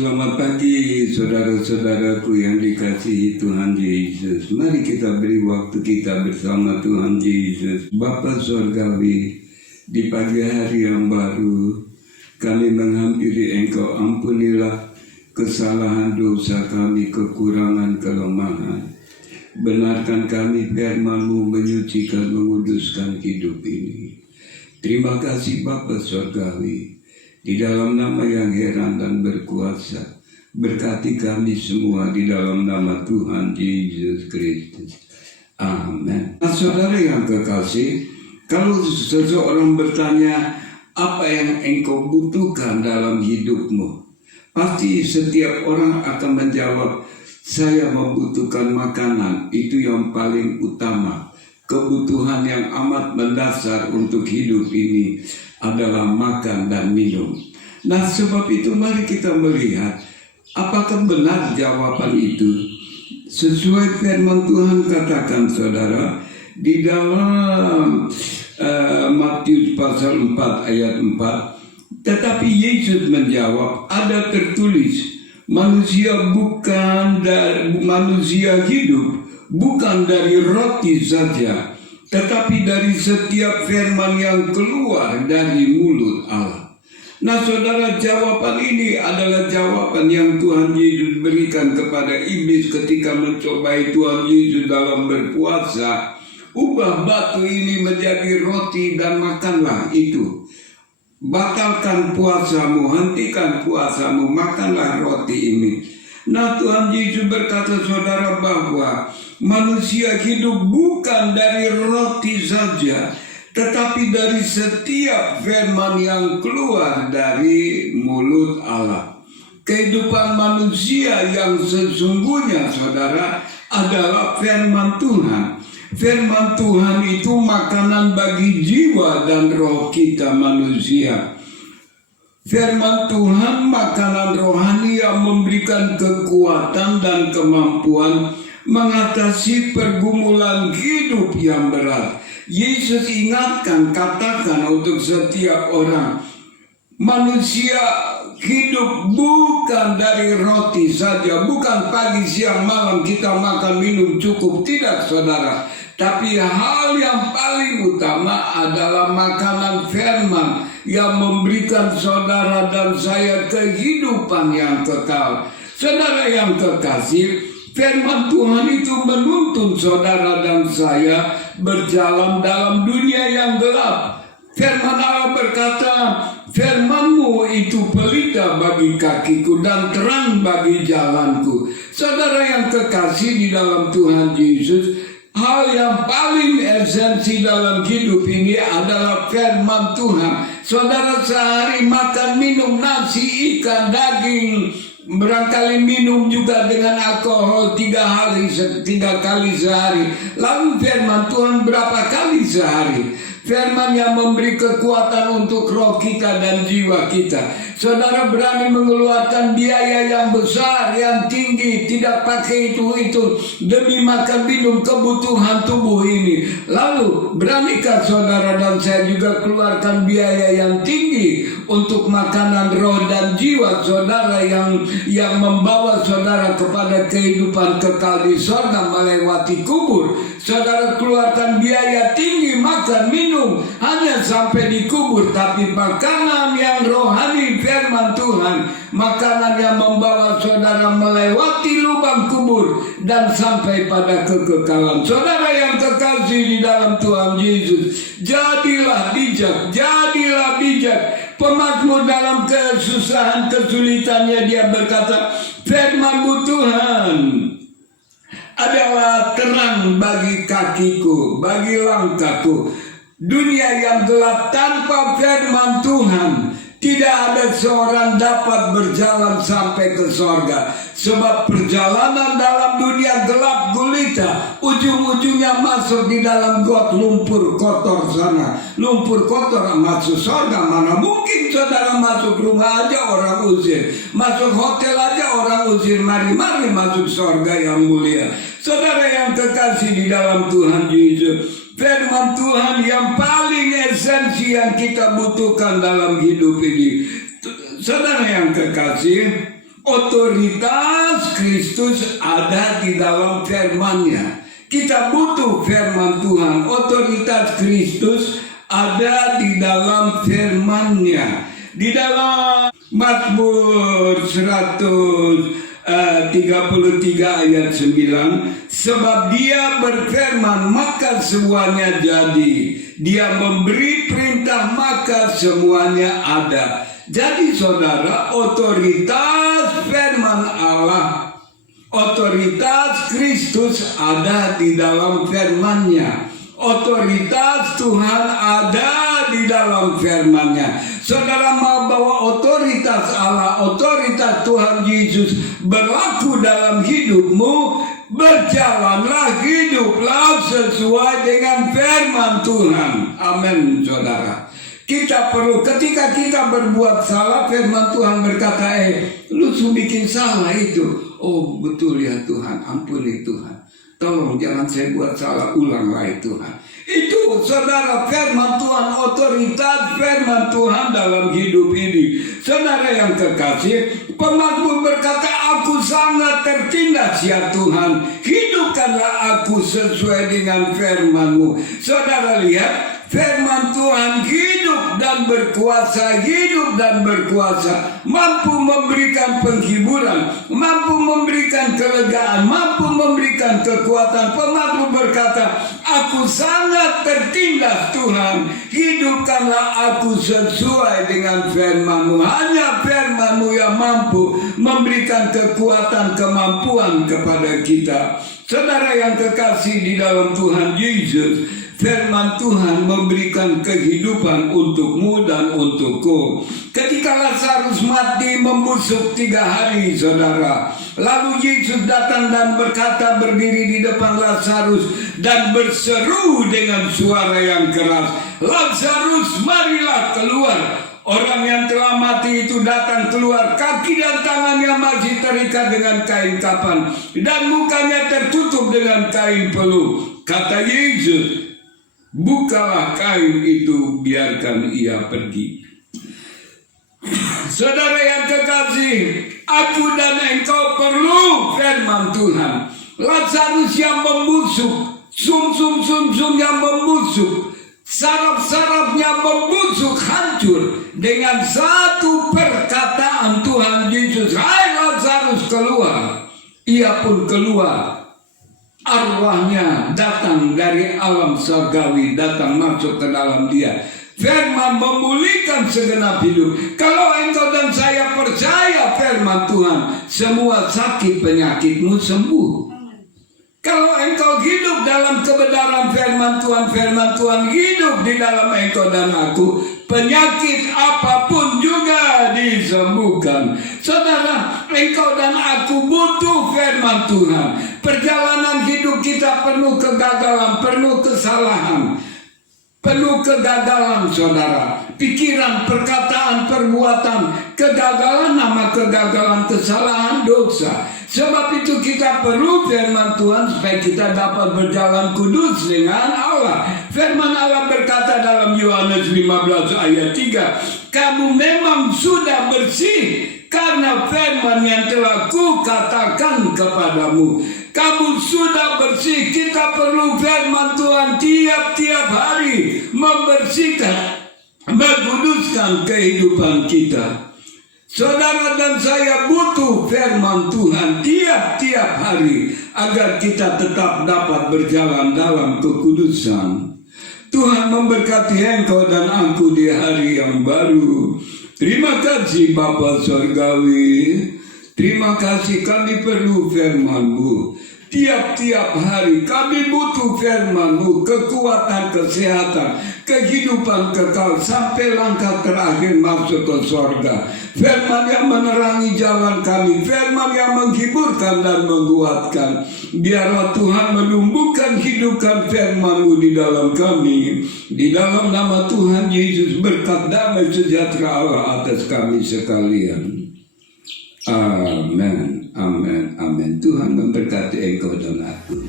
Selamat pagi saudara-saudaraku yang dikasihi Tuhan Yesus. Mari kita beri waktu kita bersama Tuhan Yesus. Bapa Surgawi, di pagi hari yang baru kami menghampiri Engkau. Ampunilah kesalahan dosa kami, kekurangan, kelemahan. Benarkan kami firman-Mu menyucikan, menguduskan hidup ini. Terima kasih Bapa Surgawi. Di dalam nama yang heran dan berkuasa, berkati kami semua di dalam nama Tuhan Yesus Kristus. Amin. Nah, saudara yang kekasih, kalau seseorang bertanya, apa yang engkau butuhkan dalam hidupmu? Pasti setiap orang akan menjawab, saya membutuhkan makanan, itu yang paling utama. Kebutuhan yang amat mendasar untuk hidup ini adalah makan dan minum. Nah, sebab itu mari kita melihat apakah benar jawaban itu. Sesuai firman Tuhan katakan saudara di dalam Matius pasal 4 ayat 4. Tetapi Yesus menjawab, ada tertulis, manusia hidup bukan dari roti saja, tetapi dari setiap firman yang keluar dari mulut Allah. Nah saudara, jawaban ini adalah jawaban yang Tuhan Yesus berikan kepada iblis ketika mencobai Tuhan Yesus dalam berpuasa. Ubah batu ini menjadi roti dan makanlah itu. Batalkan puasamu, hentikan puasamu, makanlah roti ini. Nah Tuhan Yesus berkata saudara bahwa manusia hidup bukan dari roti saja, tetapi dari setiap firman yang keluar dari mulut Allah. Kehidupan manusia yang sesungguhnya saudara adalah firman Tuhan. Firman Tuhan itu makanan bagi jiwa dan roh kita manusia. Firman Tuhan makanan rohani yang memberikan kekuatan dan kemampuan mengatasi pergumulan hidup yang berat. Yesus ingatkan, katakan untuk setiap orang, manusia hidup bukan dari roti saja, bukan pagi, siang, malam kita makan, minum cukup, tidak saudara. Tapi hal yang paling utama adalah makanan firman yang memberikan saudara dan saya kehidupan yang kekal. Saudara yang kekasih, firman Tuhan itu menuntun saudara dan saya berjalan dalam dunia yang gelap. Firman Allah berkata, firman-Mu itu pelita bagi kakiku dan terang bagi jalanku. Saudara yang kekasih di dalam Tuhan Yesus, hal yang paling esensi dalam hidup ini adalah firman Tuhan. Saudara sehari makan minum nasi, ikan, daging, barangkali minum juga dengan alkohol 3 kali sehari. Lalu firman Tuhan berapa kali sehari? Firman yang memberi kekuatan untuk roh kita dan jiwa kita. Saudara berani mengeluarkan biaya yang besar, yang tinggi, tidak pakai itu demi makan minum kebutuhan tubuh ini. Lalu beranikah saudara dan saya juga keluarkan biaya yang tinggi untuk makanan roh dan jiwa saudara yang membawa saudara kepada kehidupan kekal di surga melewati kubur. Saudara keluarkan biaya tinggi makan minum hanya sampai di kubur, tapi makanan yang rohani firman Tuhan, makanan yang membawa saudara melewati lubang kubur dan sampai pada kekekalan. Saudara yang kekasih di dalam Tuhan Yesus, jadilah bijak, jadilah bijak. Pemazmur dalam kesusahan kesulitannya dia berkata, firman-Mu Tuhan adalah terang bagi kakiku, bagi langkahku. Dunia yang gelap tanpa firman Tuhan, tidak ada seorang dapat berjalan sampai ke sorga. Sebab perjalanan dalam dunia gelap gulita, ujung-ujungnya masuk di dalam got lumpur kotor sana. Lumpur kotor masuk sorga, mana mungkin saudara masuk rumah aja orang usir, masuk hotel aja orang usir. Mari masuk sorga yang mulia. Saudara yang kekasih di dalam Tuhan Yesus, firman Tuhan yang paling esensi yang kita butuhkan dalam hidup ini. Saudara yang kekasih, Otoritas Kristus ada di dalam firman-Nya. Kita butuh firman Tuhan. Otoritas Kristus ada di dalam firman-Nya. Di dalam Mazmur 133 ayat 9, sebab Dia berfirman maka semuanya jadi. Dia memberi perintah maka semuanya ada. Jadi saudara, otoritas firman Allah, otoritas Kristus ada di dalam firman-Nya. Otoritas Tuhan ada di dalam firman-Nya. Saudara mau bahwa otoritas Allah, otoritas Tuhan Yesus berlaku dalam hidupmu, berjalanlah, hiduplah sesuai dengan firman Tuhan. Amin, saudara. Kita perlu, ketika kita berbuat salah, firman Tuhan berkata, lu bikin salah itu. Oh betul ya Tuhan, ampuni Tuhan. Tolong jangan saya buat salah, ulanglah Tuhan. Itu saudara firman Tuhan, otoritas firman Tuhan dalam hidup ini. Saudara yang kekasih, pemazmur berkata, aku sangat tertindas ya Tuhan. Hidupkanlah aku sesuai dengan firman-Mu. Saudara lihat, firman Tuhan hidup dan berkuasa, hidup dan berkuasa, mampu memberikan penghiburan, mampu memberikan kelegaan, mampu memberikan kekuatan. Pemazmur berkata, aku sangat tertindas Tuhan, hidupkanlah aku sesuai dengan firman-Mu. Hanya firman-Mu yang mampu memberikan kekuatan, kemampuan kepada kita. Saudara yang kekasih di dalam Tuhan Yesus, firman Tuhan memberikan kehidupan untukmu dan untukku. Ketika Lazarus mati membusuk 3 hari, saudara, lalu Yesus datang dan berkata, berdiri di depan Lazarus dan berseru dengan suara yang keras, Lazarus, marilah keluar. Orang yang telah mati itu datang keluar, kaki dan tangannya masih terikat dengan kain kapan, dan mukanya tertutup dengan kain peluh. Kata Yesus, bukalah kain itu, biarkan ia pergi. Saudara yang kekasih, aku dan engkau perlu firman Tuhan. Lazarus yang membusuk, sum-sum yang membusuk, saraf-sarafnya membusuk hancur. Dengan satu perkataan Tuhan Yesus, hai Lazarus keluar. Ia pun keluar. Arwahnya datang dari alam surgawi, datang masuk ke dalam dia. Firman memulihkan segenap hidup. Kalau engkau dan saya percaya firman Tuhan, semua sakit penyakitmu sembuh. Kalau engkau hidup dalam kebenaran firman Tuhan hidup di dalam engkau dan aku, penyakit apapun juga disembuhkan. Saudara, engkau dan aku butuh firman Tuhan. Perjalanan hidup kita penuh kegagalan, penuh kesalahan, penuh kegagalan, saudara. Pikiran, perkataan, perbuatan, kegagalan, nama kegagalan, kesalahan, dosa. Sebab itu kita perlu firman Tuhan supaya kita dapat berjalan kudus dengan Allah. Firman Allah berkata dalam Yohanes 15 ayat 3, kamu memang sudah bersih karena firman yang telah kukatakan kepadamu. Kamu sudah bersih. Kita perlu firman Tuhan tiap-tiap hari membersihkan, menguduskan kehidupan kita. Saudara dan saya butuh firman Tuhan tiap-tiap hari agar kita tetap dapat berjalan dalam kekudusan. Tuhan memberkati engkau dan aku di hari yang baru. Terima kasih Bapa Surgawi. Terima kasih kami perlu firman-Mu. Tiap-tiap hari kami butuh firman-Mu, kekuatan, kesehatan, kehidupan kekal sampai langkah terakhir masuk ke sorga. Firman yang menerangi jalan kami, firman yang menghiburkan dan menguatkan. Biarlah Tuhan menumbuhkan, hidupkan firman-Mu di dalam kami. Di dalam nama Tuhan Yesus, berkat damai sejahtera Allah atas kami sekalian. Amin, amin, amin. Tuhan memberkati engkau dan aku.